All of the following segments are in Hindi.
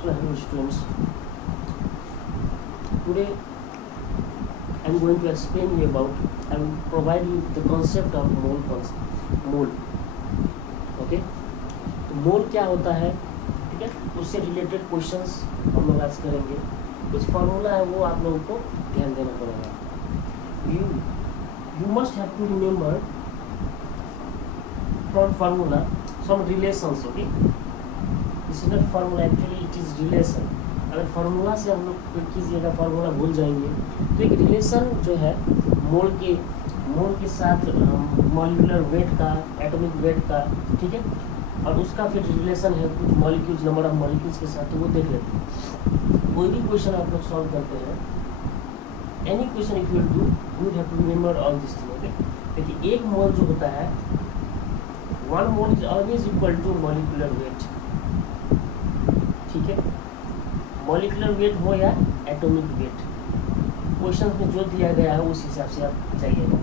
So hello students, today I am going to explain you about, I will provide you the concept of mole. Okay, तो मोल क्या होता है, ठीक है, उससे रिलेटेड क्वेश्चंस हम लोग आज करेंगे। कुछ फार्मूला है वो आप लोगों को ध्यान देना पड़ेगा। You must have to remember from formula some relations. Okay, this is not formula, actually it is relation. अगर फार्मूला से हम लोग कीजिएगा, फार्मूला भूल जाएंगे, तो एक रिलेशन जो है मोल के साथ मॉलिक्यूलर वेट का, एटॉमिक वेट का, ठीक है, और उसका फिर रिलेशन है कुछ मॉलिक्यूल्स, नंबर ऑफ मॉलिक्यूल्स के साथ, तो वो देख लेते हैं। कोई भी क्वेश्चन आप लोग सॉल्व करते हैं, any question if you do, you have to remember all this thing. Okay, देखिए एक मोल जो होता है, 1 mole is always equal to molecular weight, ठीक है, मॉलिक्यूलर वेट हो या एटॉमिक वेट, क्वेश्चन में जो दिया गया है उस हिसाब से आप जाइएगा,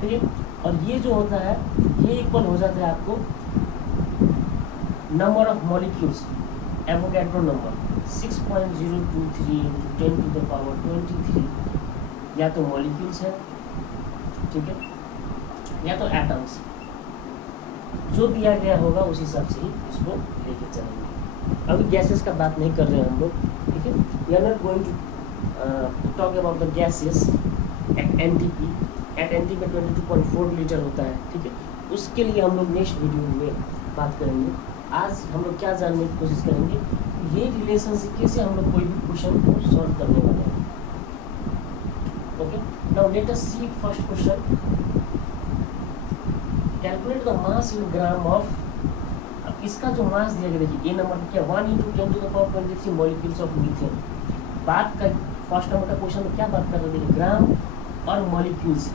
ठीक है। और ये जो होता है ये इक्वल हो जाता है आपको number of molecules, Avogadro number 6.023 × 10⁻23, या तो मॉलिक्यूल्स है, ठीक है, या तो एटम्स, जो दिया गया होगा उस हिसाब से ही इसको लेके चलेंगे। अभी गैसेस का बात नहीं कर रहे हैं हम लोग, ठीक है, we are not going to talk about the gases at NTP. At NTP में 22.4 लीटर होता है, ठीक है, उसके लिए हम लोग नेक्स्ट वीडियो में बात करेंगे। आज हम लोग क्या जानने की कोशिश करेंगे, ये रिलेशन से कैसे हम लोग कोई भी क्वेश्चन को सॉल्व करने वाले हैं। Okay, now let us see first question. Calculate the mass in gram of, अब इसका जो मास दिया गया, देखिए ए नंबर क्या, 1 × 10⁻23 मॉलिक्यूल्स ऑफ मीथेन। बात का फर्स्ट नंबर का क्वेश्चन में क्या बात कर रहे हैं, ग्राम और मॉलिक्यूल्स।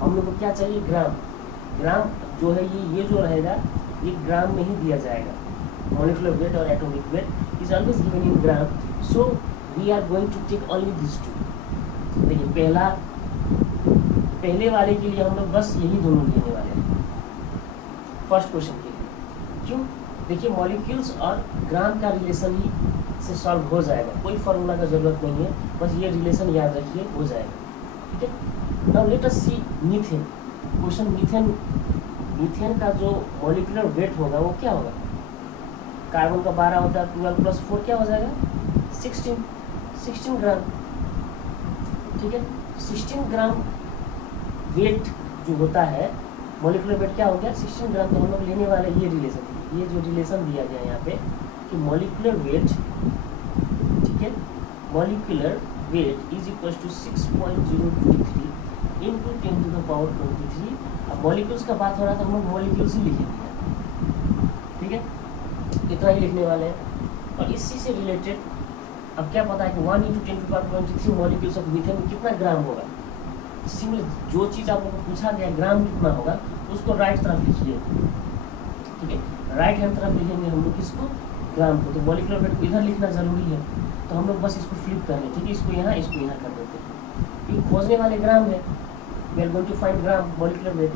हम लोग को क्या चाहिए, ग्राम जो है ये जो रहेगा ये ग्राम में ही दिया जाएगा। मॉलिक्यूलर वेट और atomic weight is always given in gram, so we are going to take only this two. देखिए पहले वाले के लिए हम लोग बस यही दोनों लेने वाले हैं फर्स्ट क्वेश्चन के लिए। क्यों, देखिए मॉलिक्यूल्स और ग्राम का रिलेशन ही से सॉल्व हो जाएगा, कोई फार्मूला का जरूरत नहीं है, बस ये रिलेशन याद रखिए, हो जाएगा, ठीक है। नाउ लेट अस सी मीथेन क्वेश्चन। मीथेन का जो मॉलिक्यूलर वेट होगा वो क्या होगा, कार्बन का 12 होता है, 12 + 4 क्या हो जाएगा, 16 ग्राम, ठीक है। 16 ग्राम वेट जो होता है, मॉलिक्यूलर वेट क्या हो गया, 16 ग्राम। तो हम लोग लेने वाले ये रिलेशन, ये जो रिलेशन दिया गया है यहाँ पे कि मॉलिक्यूलर वेट, ठीक है, molecular weight is equal to 6.023 × 10⁻23। अब मॉलिक्यूल्स का बात हो रहा था, हम लोग मॉलिक्यूल्स ही लिखेंगे, ठीक है, इतना ही लिखने वाले हैं। और इसी से रिलेटेड अब क्या पता है कि 1 × 10⁻23 मॉलिक्यूल्स ऑफ मीथेन में कितना ग्राम होगा। सिंपल जो चीज़ आप लोगों को पूछा गया ग्राम कितना होगा, उसको राइट तरफ लिखिए, ठीक है, राइट हैंड तरफ लिखेंगे हम लोग किसको, ग्राम को। तो मॉलिक्यूलर वेट को इधर लिखना जरूरी है, तो हम लोग बस इसको फ्लिप कर रहे हैं, ठीक है, इसको यहाँ कर देते हैं। ये खोजने वाले ग्राम है, we are going to find gram molecular weight.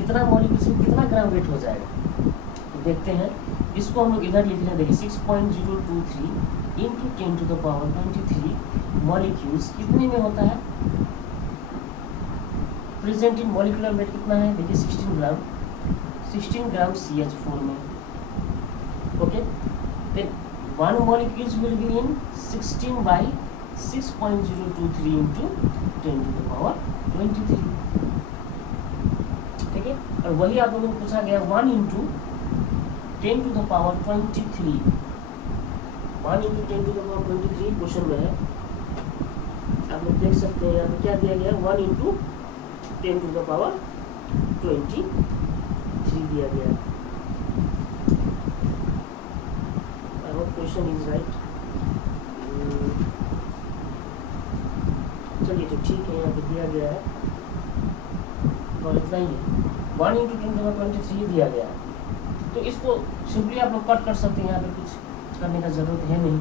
इतना मॉलिक्यूल्स में कितना ग्राम वेट हो जाएगा, तो देखते हैं। इसको हम लोग इधर लिख रहे हैं, देखिए 6.023 × 10⁻23 मॉलिक्यूल्स कितने में होता है, प्रेजेंट इन मॉलिक्यूलर वेट कितना है, देखिए 16 ग्राम CH4 में। Okay, then 1 molecules will be in 16 by 6.023 × 10⁻23, ठीक है। और वही आप लोगों को पूछा गया 1 × 10⁻23, 1 × 10⁻23 क्वेश्चन में है, आप लोग देख सकते हैं यहाँ पे क्या दिया गया है, 1 × 10⁻23 दिया गया है। I hope question is right. चलिए तो ठीक है, यहाँ पे दिया गया है और इतना ही है, 1 × 10⁻23 दिया गया है। तो इसको सिंपली आप लोग कट कर सकते हैं, यहाँ पे कुछ करने का ज़रूरत है नहीं।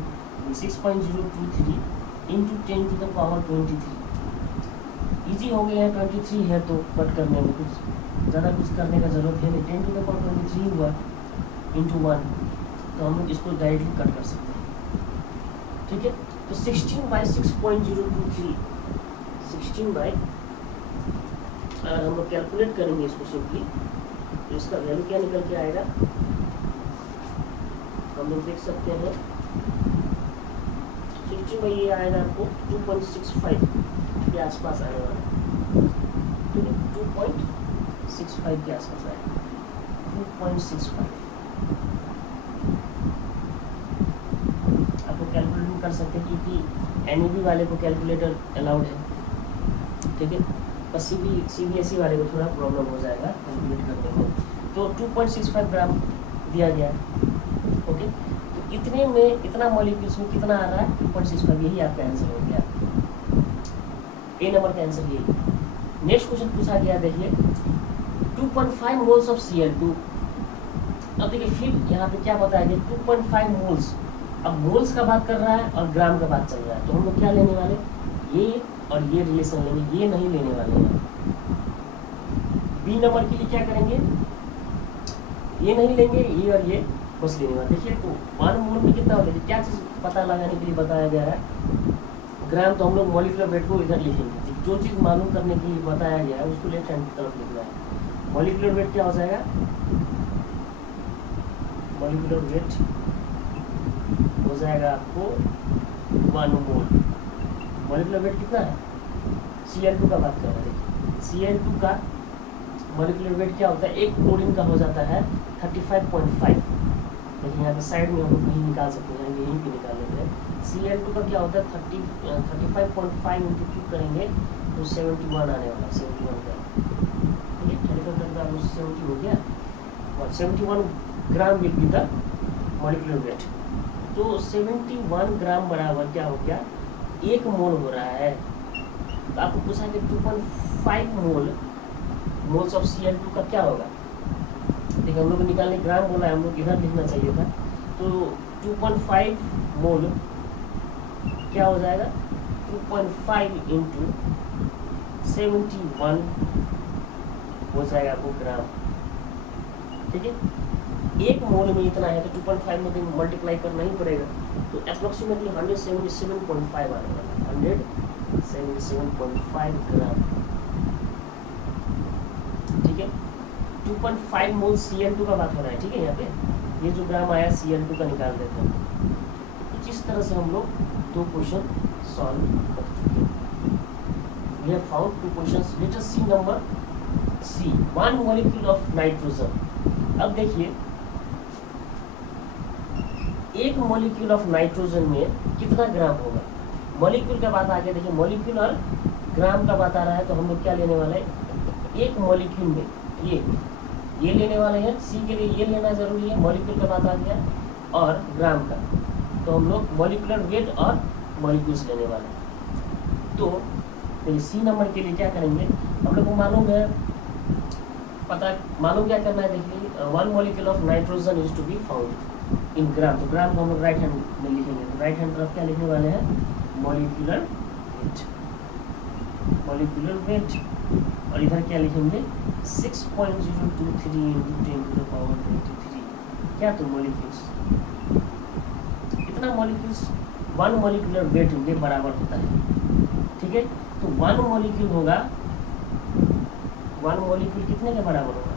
6.023 × 10⁻23 ईजी हो गया है, 23 है तो कट करने में कुछ ज़्यादा कुछ करने का ज़रूरत है नहीं। 10⁻23 हुआ × 1, तो हम लोग इसको डायरेक्टली कट कर सकते हैं, ठीक है। तो 16/6.023 16 अगर हम लोग कैलकुलेट करेंगे इसको सिंपली तो इसका वैल्यू क्या निकल के आएगा, हम लोग देख सकते हैं 16 ये आएगा आपको 2.65 के आसपास आने वाला, ठीक है। 2.65 के आसपास आएगा, 2.65 आपको कैलकुलेट कर सकते हैं क्योंकि एनईबी वाले को कैलकुलेटर अलाउड है, ठीक है। पर सीबीएसई वाले को थोड़ा प्रॉब्लम हो जाएगा कैलकुलेट करने में। तो 2.65 ग्राम दिया गया है, ओके। तो इतने में इतना मॉलिक्यूल्स में कितना आ रहा है 2.65, यही आपका आंसर हो गया, ए नंबर का आंसर यही। नेक्स्ट क्वेश्चन पूछा गया, देखिए 2.5 मोल्स ऑफ Cl2। अब देखिए फिर यहाँ पे क्या बताया गया 2.5 मोल्स, अब मोल्स का बात कर रहा है और ग्राम का बात चल रहा है, तो हम लोग क्या लेने वाले, ये और ये रिलेशन लेंगे, ये नहीं लेने वाले हैं। बी नंबर के लिए क्या करेंगे, ये नहीं लेंगे, ये और ये बस लेने वाले। देखिए तो 1 मोल में कितना होता है, क्या चीज़ पता लगाने के लिए बताया गया है, ग्राम, तो हम लोग मॉलिक्यूलर वेट को इधर लिखेंगे, जो चीज़ मालूम करने के लिए बताया गया है उसको लेफ्ट हैंड की तरफ लिखना है। मॉलिक्यूलर वेट क्या हो जाएगा, मॉलिक्यूलर वेट हो जाएगा आपको 1 मोल। मॉलिक्यूलर वेट कितना है, Cl2 का बात कर रहे हैं, Cl2 का मॉलिक्यूलर वेट क्या होता है, एक क्लोरीन का हो जाता है 35.5। देखिए यहाँ पे साइड में हम लोग कहीं निकाल सकते हैं, यहीं पे निकाल लेते हैं। Cl2 का क्या होता है 35.5 इंटू क्यूब करेंगे तो 71 आने वाला, 71 ग्राम, ठीक है। 35 का 70 हो गया और 71 gram will be the molecular weight. तो 71 ग्राम बराबर क्या हो गया, 1 मोल हो रहा है। तो आपको पूछा कि 2.5 मोल्स ऑफ Cl2 का क्या होगा, देखिए हम लोग को निकालने ग्राम बोला है, हम लोग इधर लिखना चाहिए था। तो 2.5 मोल क्या हो जाएगा, 2.5 इंटू 71 हो जाएगा आपको ग्राम, ठीक है। 1 मोल में इतना है तो 2.5 में मल्टीप्लाई करना ही पड़ेगा, तो अप्रोक्सीमेटली 177.5 आने वाला, 177.5 ग्राम, ठीक है। 2.5 मोल Cl2 का बात हो रहा है, ठीक है। यहाँ पे ये जो ग्राम आया Cl2 का निकाल देते हैं। कुछ इस तरह से हम लोग 2 क्वेश्चन सॉल्व कर चुके हैं। We have found 2 questions. Let us see number C. 1 molecule of nitrogen. अब देखिए 1 मॉलिक्यूल ऑफ नाइट्रोजन में कितना ग्राम होगा, मॉलिक्यूल का बात आ गया। देखिए मॉलिक्यूल और ग्राम का बात आ रहा है, तो हम लोग क्या लेने वाले हैं, 1 मॉलिक्यूल में ये लेने वाले हैं। सी के लिए ये लेना जरूरी है, मॉलिक्यूल का बात आ गया, और ग्राम का, तो हम लोग मॉलिक्यूलर वेट और मॉलिक्यूल्स लेने वाले हैं। तो सी नंबर के लिए क्या करेंगे, हम लोग को मालूम है, मालूम क्या करना है, देखिए 1 molecule of nitrogen is to be found in gram. तो ग्राम को हम लोग राइट हैंड में लिखेंगे, तो राइट हैंड तरफ क्या लिखने वाले हैं, मॉलिक्यूलर वेट, मॉलिक्यूलर वेट, और इधर क्या लिखेंगे 6.023 इंटू 10⁻23। क्या, तो मॉलिक्यूल्स, इतना मॉलिक्यूल्स 1 मॉलिक्यूलर वेट के बराबर होता है, ठीक है। तो 1 मॉलिक्यूल होगा, 1 मॉलिक्यूल कितने के बराबर होगा,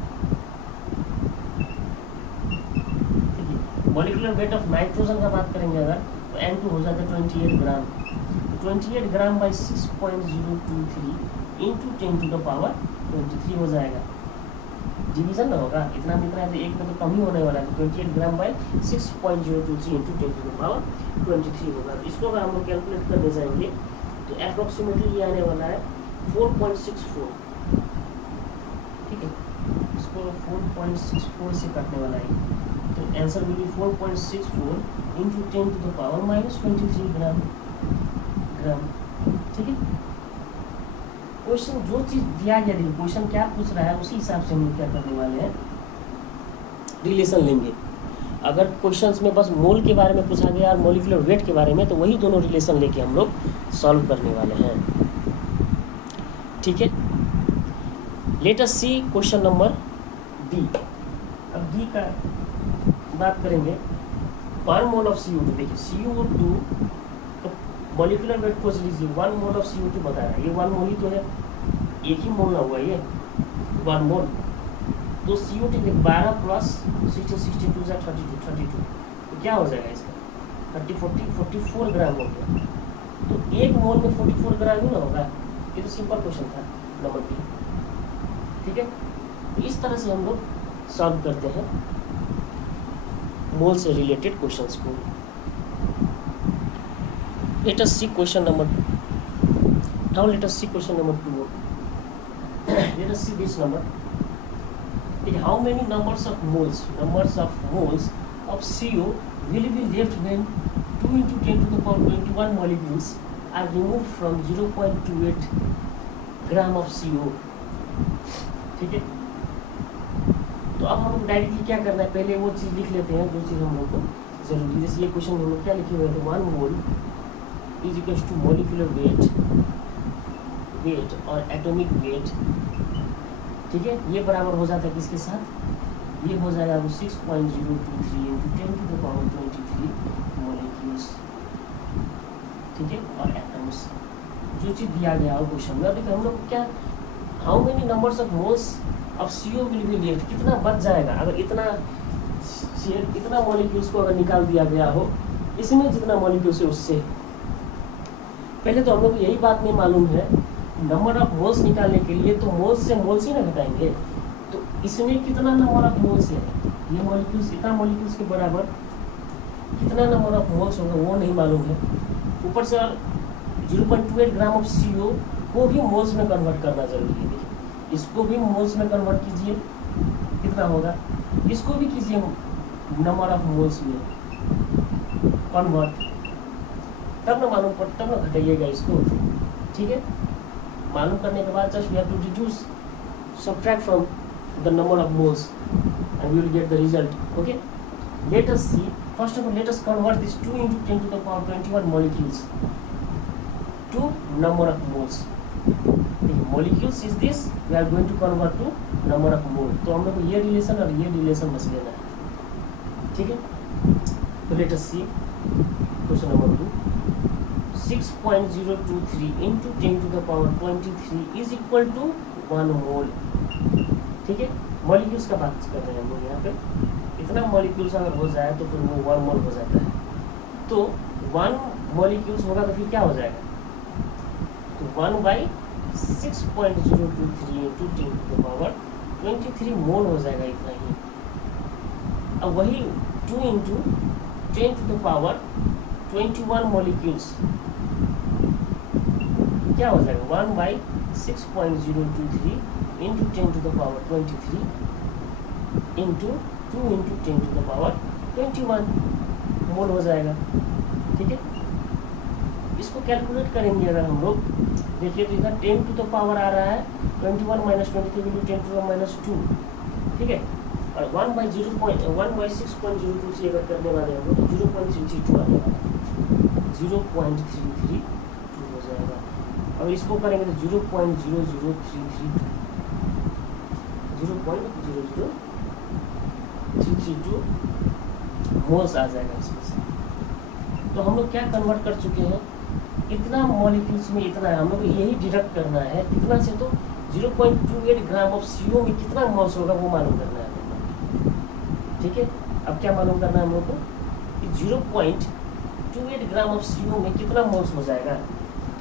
ठीक है। मॉलिक्यूलर वेट ऑफ नाइट्रोजन का बात करेंगे अगर, तो N2 हो जाता है 28 ग्राम। 28 ग्राम बाई 6.023 इंटू 10⁻23 हो जाएगा, डिवीजन ना होगा, इतना में इतना है तो एक में तो कम ही होने वाला है। तो 28 ग्राम बाई 6.023 इंटू 10⁻23 होगा। तो इसको अगर हम लोग कैलकुलेट करने जाएंगे तो अप्रोक्सीमेटली ये आने वाला है 4.64, ठीक है। इसको 4.64 से काटने वाला है, तो आंसर विल बी 4.64 इंटू 10⁻23 ग्राम, ठीक है। क्वेश्चन जो चीज़ दिया गया, देखिए क्वेश्चन क्या पूछ रहा है उसी हिसाब से हम लोग क्या करने वाले हैं, रिलेशन लेंगे। अगर क्वेश्चंस में बस मोल के बारे में पूछा गया और मॉलिक्यूलर वेट के बारे में, तो वही दोनों रिलेशन लेके हम लोग सॉल्व करने वाले हैं, ठीक है। Late us see question number D. अब डी का बात करेंगे 1 मोल ऑफ CO2, देखिए CO2 तो मॉलिक्यूलर वेट खोज लीजिए, 1 मोल ऑफ CO2 बता रहा है, ये 1 मोल ही तो है, एक ही मोल ना हुआ ये 1 मोल। तो CO2 देख 12 प्लस 60 62 जा 32 तो क्या हो जाएगा इसका 30 40 44 ग्राम हो गया। तो एक मोल में 44 ग्राम ही ना होगा, ये तो सिंपल क्वेश्चन था नंबर बी। ठीक है, तो इस तरह से हम लोग सॉल्व करते हैं मोल से रिलेटेड क्वेश्चंस को। Let us see question number, now let us see question number 2। Let us see this number, how many numbers of moles of CO will be left when 2 into 10 to the power 21 molecules are removed from 0.28 gram of CO। ठीक है, तो अब हम लोग डायरेक्टली क्या करना है, पहले वो चीज़ लिख लेते हैं जो चीज़ हम लोग को जरूरी। जैसे ये क्वेश्चन हम लोग क्या लिखे हुए थे, 1 mole is equal to molecular weight और एटॉमिक वेट। ठीक है, ये बराबर हो जाता है किसके साथ, ये हो जाएगा वो 6.023 into 10 to the power 23 molecules. ठीक है, और एटम्स जो चीज़ दिया गया हो क्वेश्चन में। देखिए हम लोग क्या, how many numbers of moles of CO will be left, कितना बच जाएगा अगर इतना मॉलिक्यूल्स को अगर निकाल दिया गया हो, इसमें जितना मॉलिक्यूल्स है उससे। पहले तो हम लोग यही बात नहीं मालूम है, नंबर ऑफ मोल्स निकालने के लिए तो मोल्स से मोल्स ही ना घटाएंगे, तो इसमें कितना नंबर ऑफ मोल्स है, ये मॉलिक्यूल्स इतना मॉलिक्यूल्स के बराबर कितना नंबर ऑफ मोल्स होगा वो नहीं मालूम है। ऊपर से 0.28 ग्राम ऑफ CO को भी मोल्स में कन्वर्ट करना जरूरी है। देखिए इसको भी मोल्स में कन्वर्ट कीजिए, कितना होगा, इसको भी कीजिए नंबर ऑफ मोल्स में कन्वर्ट, तब ना मालूम पड़, तब ना घटाइएगा इसको। ठीक है, मालूम करने के बाद just we have to reduce subtract from the number of moles and we will get the result. Okay, let us see, first of all let us convert this 2 into 10 to the power 21 molecules to number of moles. The molecules is this, we are going to convert to number of mole। तो हम लोग को ये रिलेशन और ये रिलेशन बस लेना है। ठीक है, तो let us see question number 2, 6.023 into 10 to the power 23 is equal to 1 mole. ठीक है, मॉलिक्यूल्स का बात कर रहे हैं हम लोग यहाँ पे, इतना मॉलिक्यूल्स अगर हो जाए तो फिर वो 1 मोल हो जाता है। तो 1 मॉलिक्यूल्स होगा तो फिर क्या हो जाएगा, तो 1/6.023 into 10 to the power 23 मोल हो जाएगा, इतना ही। अब वही 2 into 10 to the power 21 molecules क्या हो जाएगा, 1/6.023 into 10 to the power 23 into 2 into 10 to the power 21 मोल हो जाएगा। ठीक है, इसको कैलकुलेट करेंगे अगर हम लोग, देखिए तो इधर 10 to the power आ रहा है 21 minus 23 into 10 to the minus 2। ठीक है, और 1/6.023 अगर करने वाले हम लोग तो 0.332 आने वाला है, 0.332 हो जाएगा। और इसको करेंगे तो 0.00332 मोल्स आ जाएगा इसमें से। तो हम लोग क्या कन्वर्ट कर चुके हैं, इतना मॉलिक्यूल्स में इतना है, हम लोग यही डिडक्ट करना है इतना से, तो 0.28 ग्राम ऑफ CO में कितना मोल्स होगा वो मालूम करना है। ठीक है, अब क्या मालूम करना है हम लोग को, 0.28 ग्राम ऑफ CO में कितना मोल्स हो जाएगा।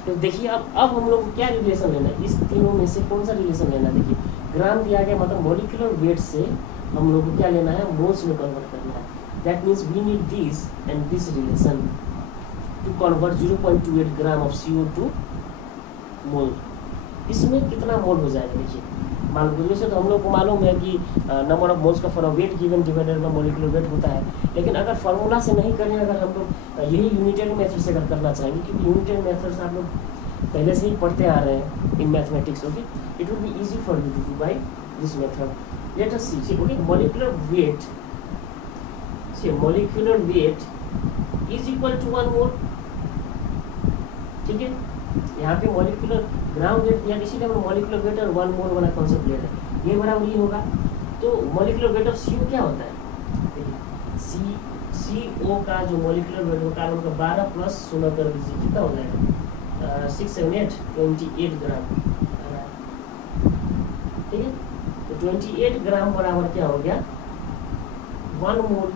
तो देखिए अब हम लोग को क्या रिलेशन लेना है, इस तीनों में से कौन सा रिलेशन लेना है। देखिए ग्राम दिया गया, मतलब मॉलिक्यूलर वेट से हम लोग को क्या लेना है, मोल्स में कन्वर्ट करना है। That means we need this and this relation to convert 0.28 gram of CO to mole. इसमें कितना मोल हो जाएगा, देखिए मालूम, वैसे तो हम लोग को मालूम है कि नंबर ऑफ मोल्स का form wait given divided by molecular weight होता है, लेकिन अगर फार्मूला से नहीं करें, अगर हम लोग यही यूनिटरी मेथड से अगर करना चाहेंगे, क्योंकि यूनिटरी मेथड से आप लोग पहले से ही पढ़ते आ रहे हैं in mathematics. Okay, it will be easy for you to do by this method. Let us see, okay, molecular weight is equal to 1 mole. ठीक है, यहाँ पे मॉलिक्यूलर ग्राम वेट या इसीलिए हम मॉलिक्यूलर वेट और 1 मोल वाला कॉन्सेप्ट ले रहे हैं, ये बराबर ये होगा। तो मॉलिक्यूलर वेट ऑफ CO क्या होता है, देखिए CO का जो मॉलिक्यूलर वेट होगा कार्बन का 12 प्लस 16 कर दीजिए, कितना हो जाएगा 6 7 8 28 ग्राम, ठीक है। तो 28 ग्राम बराबर क्या हो गया 1 मोल।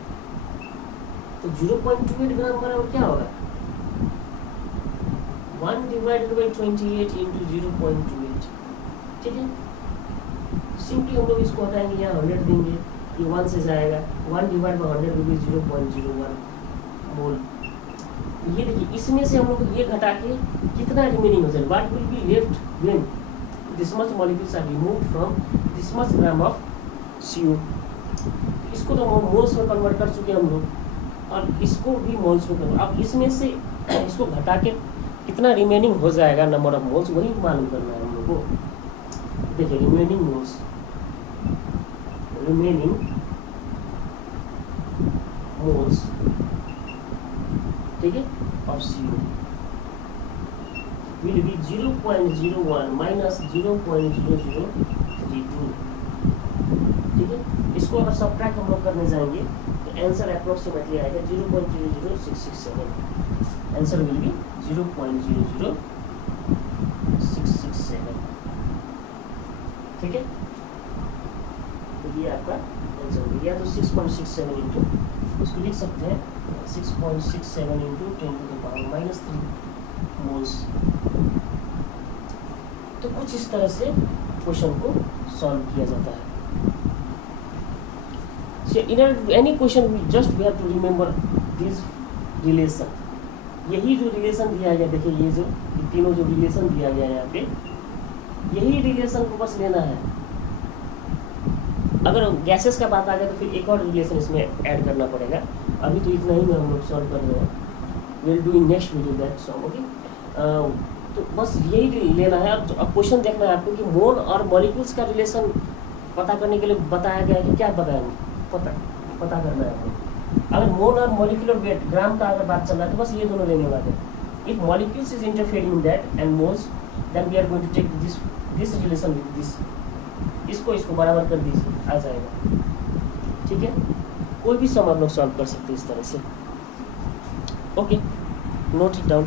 तो 0.28 ग्राम बराबर क्या होगा 1 डिवाइडेड बाई 28 इंटू 0.28, ठीक है। सिंपली हम लोग इसको हटाएंगे, यहाँ 100 देंगे, ये 1 से जाएगा, 1 डिवाइड बाई 100 रुपीज 0.01 मोल। ये देखिए इसमें से हम लोग ये घटा के कितना रिमेनिंग हो जाएगा, what will be left when this much molecules are removed from this much gram of CO। इसको तो हम मोल्स में कन्वर्ट कर चुके हैं हम लोग, और इसको भी मोल्स में कन्वर्ट। अब इसमें से इसको घटा के कितना रिमेनिंग हो जाएगा नंबर ऑफ मोल्स, वही मालूम करना है हम लोग को। देखिए रिमेनिंग मोल्स, रिमेनिंग मोल्स, ठीक है, of CO will be 0.01 minus 0.0032, ठीक है। इसको अगर सब्ट्रैक्ट हम लोग करने जाएंगे तो आंसर अप्रोक्सीमेटली आएगा 0.00667, आंसर विल बी 0.00667, ठीक है। तो ये आपका आंसर हो गया। तो 6.67 इंटू, इसको लिख सकते हैं 6.67 into 10 to the power minus 3 moles. तो कुछ इस तरह से क्वेश्चन को सॉल्व किया जाता है। So in any question we have to remember this relation। यही जो रिलेशन दिया गया, देखिए ये जो तीनों जो रिलेशन दिया गया है यहाँ पे, यही रिलेशन को बस लेना है। अगर गैसेस का बात आ गया तो फिर एक और रिलेशन इसमें ऐड करना पड़ेगा। अभी तो इतना ही में हम लोग सॉल्व कर रहे हैं, will do in next video that solve, okay. तो बस यही लेना है। अब क्वेश्चन देखना है आपको कि मोल और मॉलिक्यूल्स का रिलेशन पता करने के लिए बताया गया है कि क्या बताएंगे, पता करना है आपको। अगर मोल और मॉलिक्यूलर वेट ग्राम का अगर बात चल रहा है तो बस ये दोनों लेने वाले हैं। If molecules is interfering in that and moles, then we are going to take this relation with this, इसको बराबर कर दीजिए, आ जाएगा, ठीक है। कोई भी सम आप लोग सॉल्व कर सकते हैं इस तरह से, ओके, नोट इट डाउन।